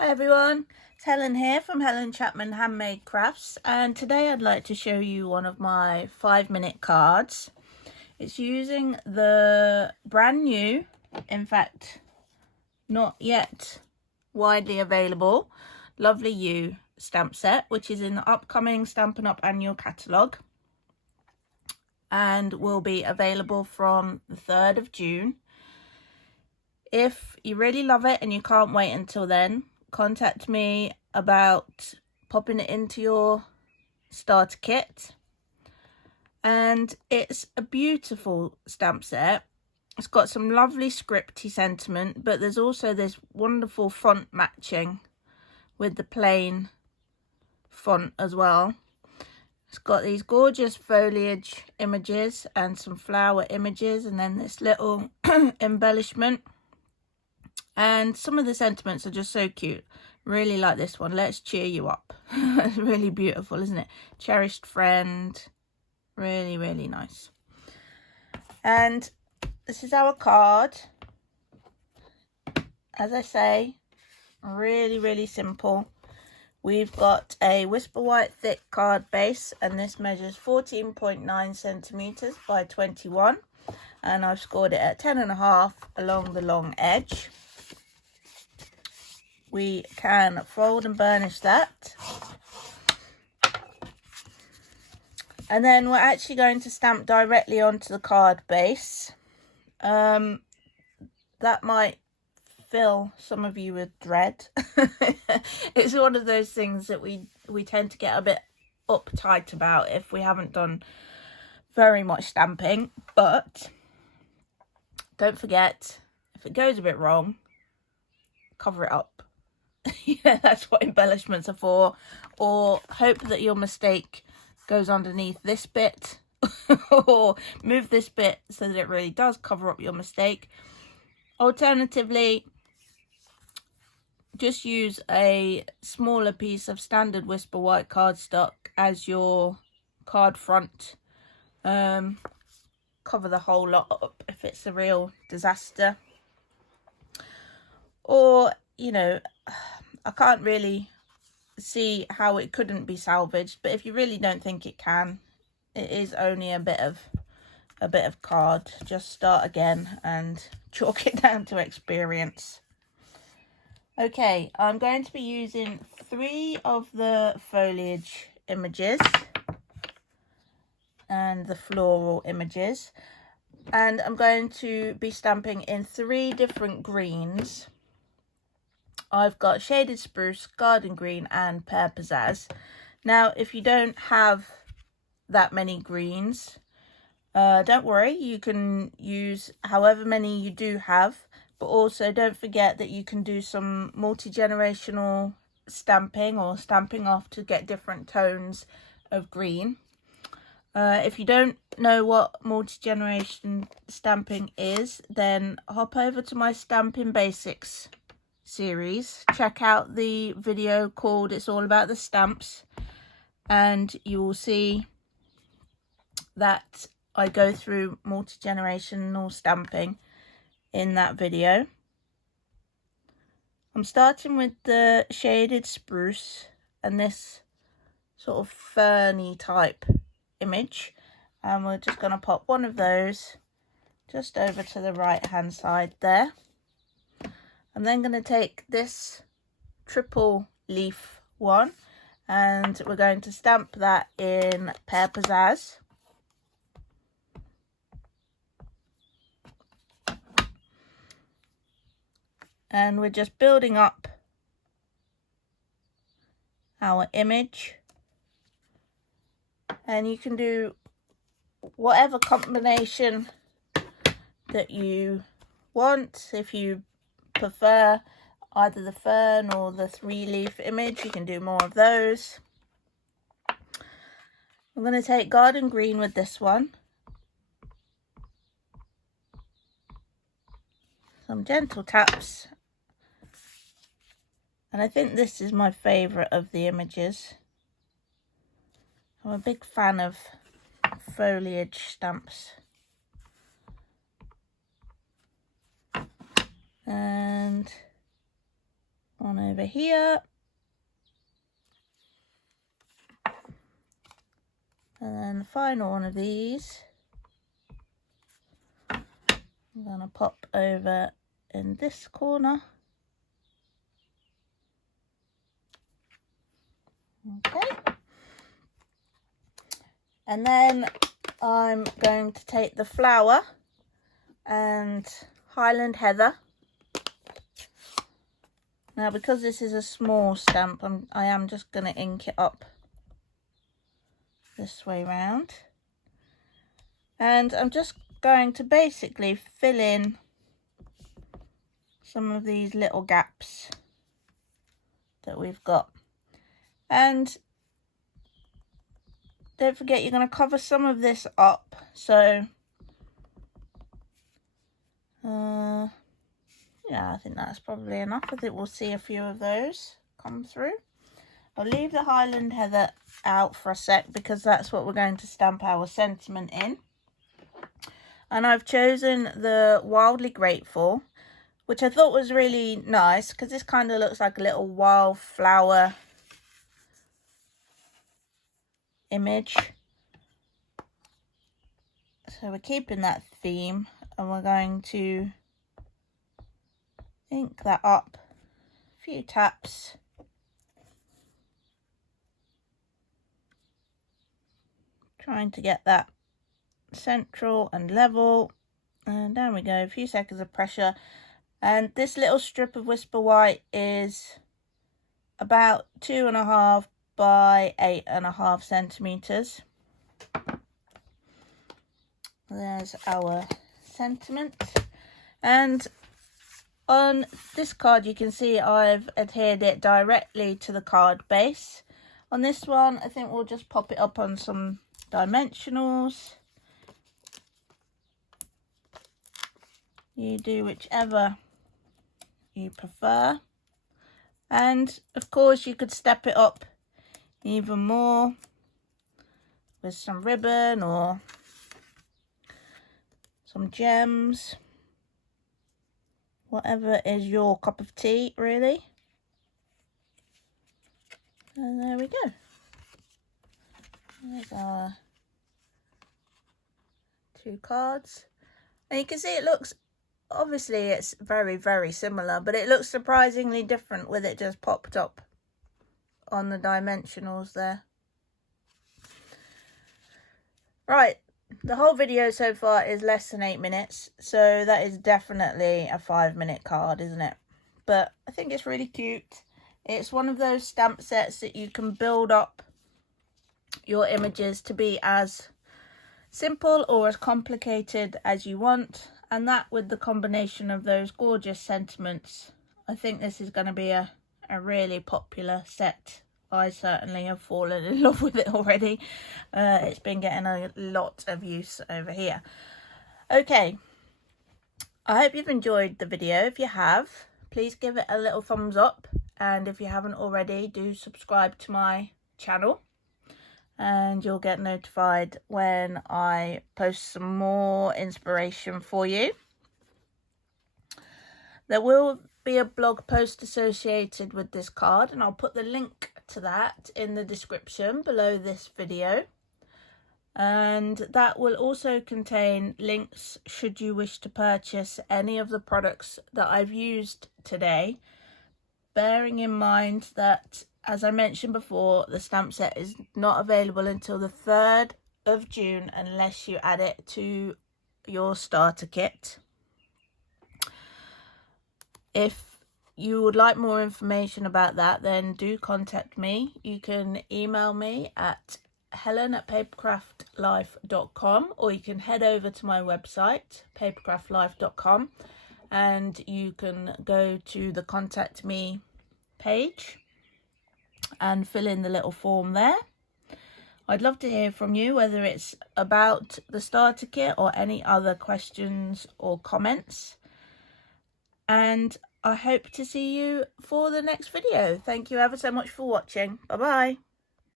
Hi everyone, it's Helen here from Helen Chapman Handmade Crafts, and today I'd like to show you one of my 5-minute cards. It's using the brand new, in fact not yet widely available, Lovely You stamp set, which is in the upcoming Stampin' Up annual catalogue and will be available from the 3rd of June. If you really love it and you can't wait until then, contact me about popping it into your starter kit. And it's a beautiful stamp set. It's got some lovely scripty sentiment, but there's also this wonderful font matching with the plain font as well. It's got these gorgeous foliage images and some flower images, and then this little embellishment. And some of the sentiments are just so cute. Really like this one. Let's cheer you up. It's really beautiful, isn't it? Cherished friend. Really, really nice. And this is our card. As I say, really, really simple. We've got a Whisper White thick card base, and this measures 14.9 centimeters by 21. And I've scored it at 10.5 along the long edge. We can fold and burnish that. And then we're actually going to stamp directly onto the card base. That might fill some of you with dread. It's one of those things that we tend to get a bit uptight about if we haven't done very much stamping. But don't forget, if it goes a bit wrong, cover it up. Yeah, that's what embellishments are for. Or hope that your mistake goes underneath this bit, or move this bit so that it really does cover up your mistake. Alternatively, just use a smaller piece of standard Whisper White cardstock as your card front. Cover the whole lot up if it's a real disaster. Or, you know, I can't really see how it couldn't be salvaged, but if you really don't think it can, it is only a bit of card. Just start again and chalk it down to experience. Okay, I'm going to be using 3 of the foliage images and the floral images, and I'm going to be stamping in 3 different greens. I've got Shaded Spruce, Garden Green and Pear Pizzazz. Now, if you don't have that many greens, don't worry, you can use however many you do have, but also don't forget that you can do some multi-generational stamping or stamping off to get different tones of green. If you don't know what multi-generation stamping is, then hop over to my Stampin' Basics series. Check out the video called It's All About the Stamps, and you will see that I go through multi-generational stamping in that video. I'm starting with the Shaded Spruce and this sort of ferny type image, and we're just going to pop one of those just over to the right hand side there. I'm then going to take this triple leaf one, and we're going to stamp that in Pear Pizzazz. And we're just building up our image. And you can do whatever combination that you want. If you prefer either the fern or the 3-leaf image, you can do more of those. I'm going to take Garden Green with this one. Some gentle taps. And I think this is my favourite of the images. I'm a big fan of foliage stamps. And one over here. And then the final one of these, I'm going to pop over in this corner. Okay. And then I'm going to take the flower and Highland Heather. Now, because this is a small stamp, I am just going to ink it up this way round. And I'm just going to basically fill in some of these little gaps that we've got. And don't forget, you're going to cover some of this up. So, yeah, I think that's probably enough. I think we'll see a few of those come through. I'll leave the Highland Heather out for a sec because that's what we're going to stamp our sentiment in. And I've chosen the Wildly Grateful, which I thought was really nice because this kind of looks like a little wildflower image. So we're keeping that theme and we're going to ink that up a few taps. Trying to get that central and level. And down we go, a few seconds of pressure. And this little strip of Whisper White is about 2.5 by 8.5 centimeters. There's our sentiment. And on this card you can see I've adhered it directly to the card base. On this one I think we'll just pop it up on some dimensionals. You do whichever you prefer. And of course you could step it up even more with some ribbon or some gems. Whatever is your cup of tea, really. And there we go. There's our 2 cards. And you can see it looks, obviously it's very, very similar, but it looks surprisingly different with it just popped up on the dimensionals there. Right, the whole video so far is less than 8 minutes, so that is definitely a 5-minute card, isn't it? But I think it's really cute. It's one of those stamp sets that you can build up your images to be as simple or as complicated as you want, and that with the combination of those gorgeous sentiments, I think this is going to be a really popular set. I certainly have fallen in love with it already. It's been getting a lot of use over here. Okay, I hope you've enjoyed the video. If you have, please give it a little thumbs up, and if you haven't already, do subscribe to my channel and you'll get notified when I post some more inspiration for you. There will be a blog post associated with this card, and I'll put the link to that in the description below this video. And that will also contain links should you wish to purchase any of the products that I've used today, bearing in mind that, as I mentioned before, the stamp set is not available until the 3rd of June unless you add it to your starter kit. If you would like more information about that, then do contact me. You can email me at helen@papercraftlife.com, or you can head over to my website, papercraftlife.com, and you can go to the contact me page and fill in the little form there. I'd love to hear from you, whether it's about the starter kit or any other questions or comments. And I hope to see you for the next video. Thank you ever so much for watching. Bye bye.